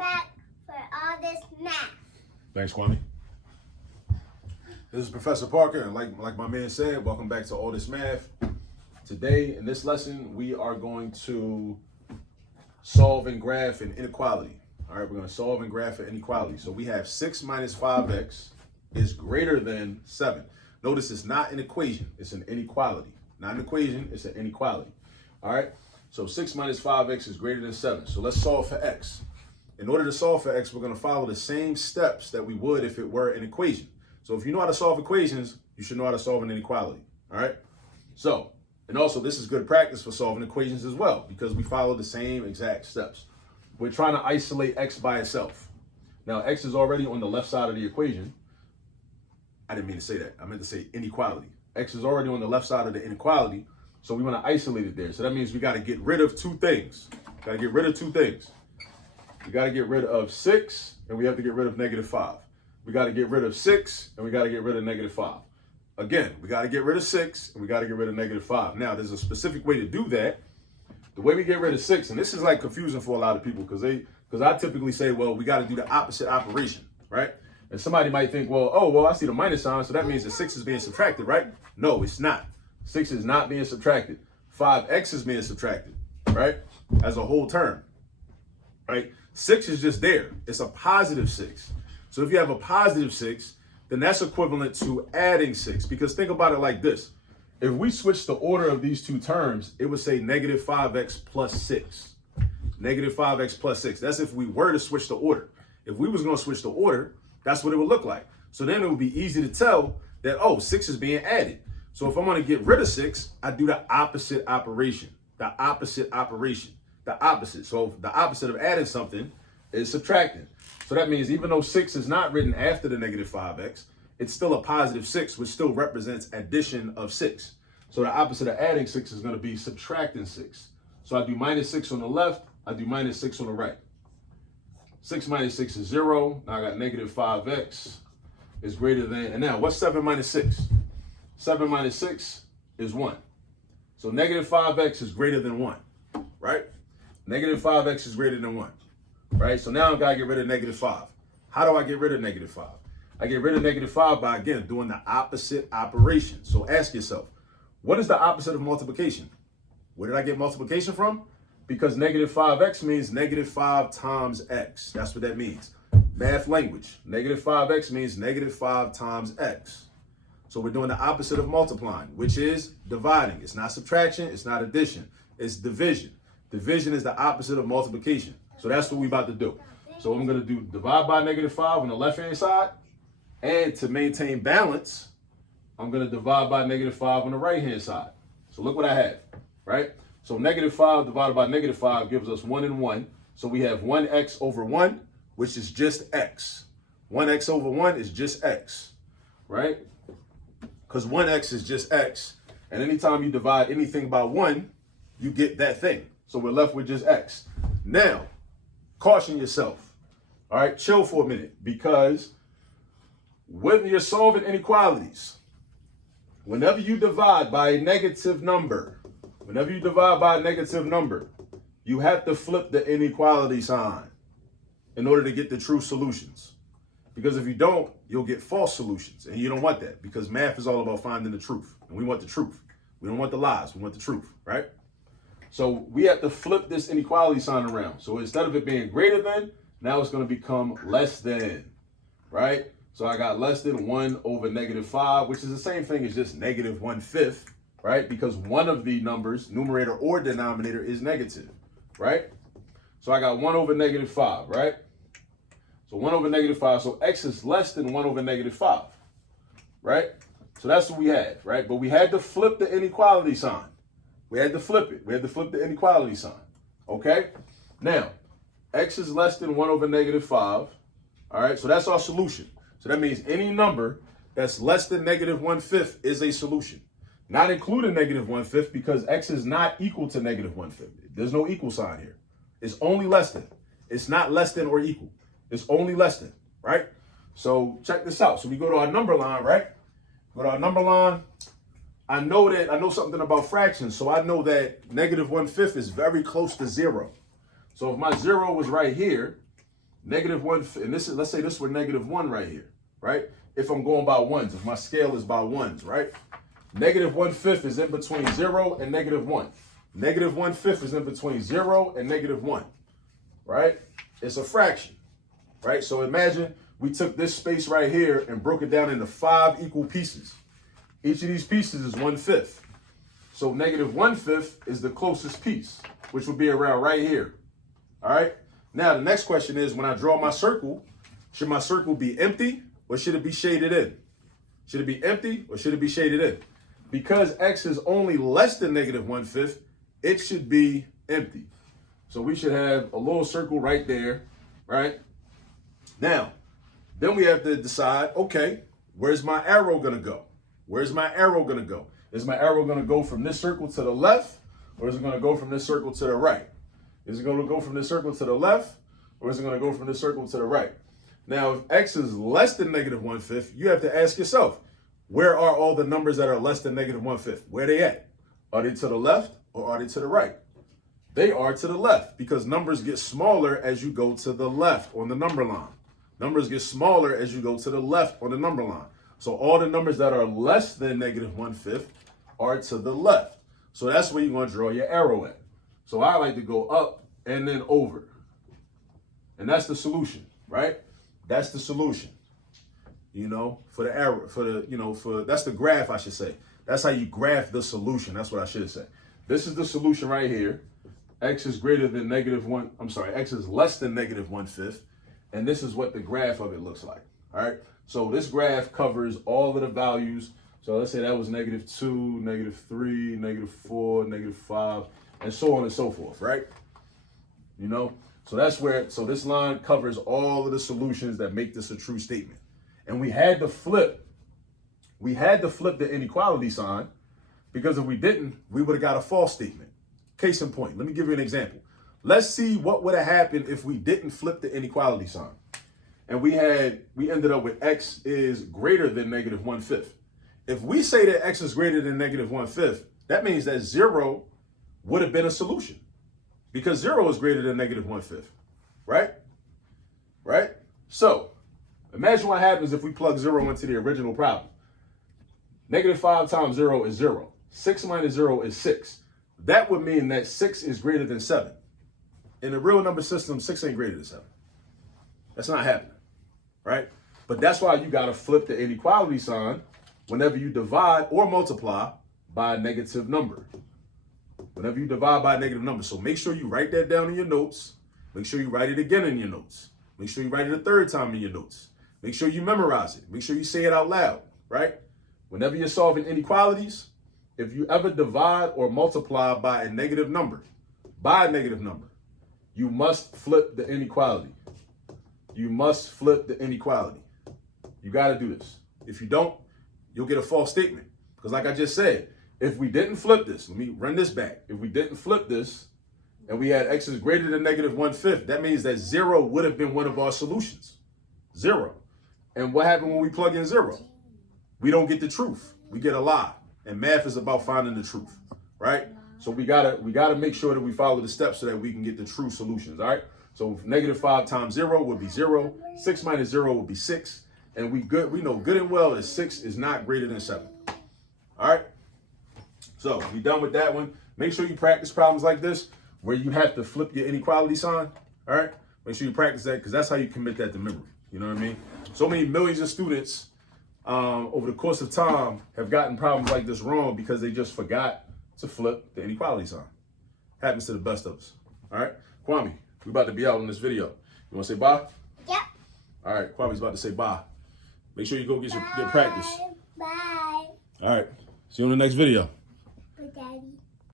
back for all this math. Thanks, Kwame. This is Professor Parker, and like my man said, welcome back to All This Math. Today, in this lesson, we are going to solve and graph an inequality. All right, we're going to solve and graph an inequality. So we have 6 minus 5x is greater than 7. Notice it's not an equation, it's an inequality. Not an equation, it's an inequality. All right, so 6 minus 5x is greater than 7. So let's solve for x. In order to solve for x, we're going to follow the same steps that we would if it were an equation. So if you know how to solve equations, you should know how to solve an inequality. All right, so, and also this is good practice for solving equations as well, because we follow the same exact steps. We're trying to isolate x by itself. Now, x is already on the left side of the equation. I didn't mean to say that. I meant to say inequality. X is already on the left side of the inequality, so we want to isolate it there. So that means we got to get rid of two things. Got to get rid of two things. We got to get rid of 6, and we have to get rid of -5. We got to get rid of 6, and we got to get rid of -5. Again, we got to get rid of 6, and we got to get rid of -5. Now, there's a specific way to do that. The way we get rid of 6, and this is like confusing for a lot of people because I typically say, well, we got to do the opposite operation, right? And somebody might think, well, I see the minus sign, so that means the 6 is being subtracted, right? No, it's not. 6 is not being subtracted. 5x is being subtracted, right? As a whole term, right? 6 is just there. It's a positive 6. So if you have a positive 6, then that's equivalent to adding 6. Because think about it like this. If we switch the order of these two terms, it would say -5x plus 6. -5x plus 6. That's if we were to switch the order. If we was going to switch the order, that's what it would look like. So then it would be easy to tell that, oh, 6 is being added. So if I'm going to get rid of 6, I do the opposite operation. The opposite operation. The opposite. So the opposite of adding something is subtracting. So that means even though 6 is not written after the -5x, it's still a positive 6, which still represents addition of 6. So the opposite of adding 6 is going to be subtracting 6. So I do -6 on the left, I do -6 on the right. 6 minus 6 is 0. Now I got -5x is greater than, and now what's 7 minus 6? 7 minus 6 is 1. So -5x is greater than 1, right? -5x is greater than 1, right? So now I gotta get rid of -5. How do I get rid of -5? I get rid of -5 by, again, doing the opposite operation. So ask yourself, what is the opposite of multiplication? Where did I get multiplication from? Because -5x means -5 times x. That's what that means. Math language. -5x means -5 times x. So we're doing the opposite of multiplying, which is dividing. It's not subtraction. It's not addition. It's division. Division is the opposite of multiplication. So that's what we're about to do. So I'm going to do divide by -5 on the left-hand side. And to maintain balance, I'm going to divide by -5 on the right-hand side. So look what I have, right? So -5 divided by -5 gives us 1 and 1. So we have 1x over 1, which is just x. 1x over 1 is just x, right? Because 1x is just x. And anytime you divide anything by 1, you get that thing. So we're left with just x. Now, caution yourself. All right, chill for a minute. Because when you're solving inequalities, whenever you divide by a negative number, you have to flip the inequality sign in order to get the true solutions. Because if you don't, you'll get false solutions. And you don't want that, because math is all about finding the truth. And we want the truth. We don't want the lies. We want the truth, right? So we have to flip this inequality sign around. So instead of it being greater than, now it's going to become less than, right? So I got less than 1 over -5, which is the same thing as just -1/5, right? Because one of the numbers, numerator or denominator, is negative, right? So I got 1 over -5, right? So 1 over -5, so x is less than 1 over -5, right? So that's what we have, right? But we had to flip the inequality sign. We had to flip it. We had to flip the inequality sign, okay? Now, x is less than 1 over -5, all right? So that's our solution. So that means any number that's less than -1/5 is a solution. Not including -1/5, because x is not equal to -1/5. There's no equal sign here. It's only less than. It's not less than or equal. It's only less than, right? So check this out. So we go to our number line, right? Go to our number line. I know something about fractions, so I know that -1/5 is very close to 0. So if my 0 was right here, Negative 1, and this is, let's say this were negative 1 right here, right? If I'm going by ones, if my scale is by ones, right? Negative 1/5 is in between 0 and negative 1. Negative 1/5 is in between 0 and negative 1, right? It's a fraction, right? So imagine we took this space right here and broke it down into 5 equal pieces. Each of these pieces is 1/5. So negative 1/5 is the closest piece, which would be around right here, all right? Now, the next question is, when I draw my circle, should my circle be empty or should it be shaded in? Should it be empty or should it be shaded in? Because x is only less than negative 1/5, it should be empty. So we should have a little circle right there, right? Now, then we have to decide, okay, where's my arrow going to go? Where's my arrow going to go? Is my arrow going to go from this circle to the left, or is it going to go from this circle to the right? Is it going to go from this circle to the left, or is it going to go from this circle to the right? Now, if x is less than negative 1/5, you have to ask yourself, where are all the numbers that are less than negative 1/5? Where are they at? Are they to the left or are they to the right? They are to the left because numbers get smaller as you go to the left on the number line. Numbers get smaller as you go to the left on the number line. So all the numbers that are less than negative 1/5 are to the left. So that's where you're going to draw your arrow at. So I like to go up and then over. And that's the solution, right? That's the solution. You know, for the arrow, that's the graph, I should say. That's how you graph the solution. That's what I should say. This is the solution right here. X is greater than X is less than negative 1/5. And this is what the graph of it looks like. All right. So this graph covers all of the values. So let's say that was -2, -3, -4, -5, and so on and so forth, right? You know, so so this line covers all of the solutions that make this a true statement. And we had to flip the inequality sign, because if we didn't, we would have got a false statement. Case in point, let me give you an example. Let's see what would have happened if we didn't flip the inequality sign. And we ended up with x is greater than negative 1/5. If we say that x is greater than negative 1/5, that means that 0 would have been a solution, because 0 is greater than negative 1/5, right? Right? So imagine what happens if we plug 0 into the original problem. -5 times 0 is 0. 6 minus 0 is 6. That would mean that 6 is greater than 7. In the real number system, 6 ain't greater than 7. That's not happening, right? But that's why you got to flip the inequality sign whenever you divide or multiply by a negative number. Whenever you divide by a negative number. So make sure you write that down in your notes. Make sure you write it again in your notes. Make sure you write it a third time in your notes. Make sure you memorize it. Make sure you say it out loud, right? Whenever you're solving inequalities, if you ever divide or multiply by a negative number, you must flip the inequality. You must flip the inequality. You got to do this. If you don't, you'll get a false statement. Because like I just said, if we didn't flip this, let me run this back. If we didn't flip this and we had x is greater than negative 1/5, that means that 0 would have been one of our solutions. 0. And what happened when we plug in 0? We don't get the truth. We get a lie. And math is about finding the truth, right? So we gotta make sure that we follow the steps so that we can get the true solutions, all right? So -5 times 0 would be 0. 6 minus 0 would be 6. And we know good and well that 6 is not greater than 7. All right? So we done with that one. Make sure you practice problems like this where you have to flip your inequality sign, all right? Make sure you practice that, because that's how you commit that to memory. You know what I mean? So many millions of students over the course of time have gotten problems like this wrong because they just forgot to flip the inequality sign. Happens to the best of us. All right? Kwame, we're about to be out in this video. You want to say bye? Yep. All right, Kwame's about to say bye. Make sure you go get your practice. Bye. All right. See you on the next video. Bye, Daddy.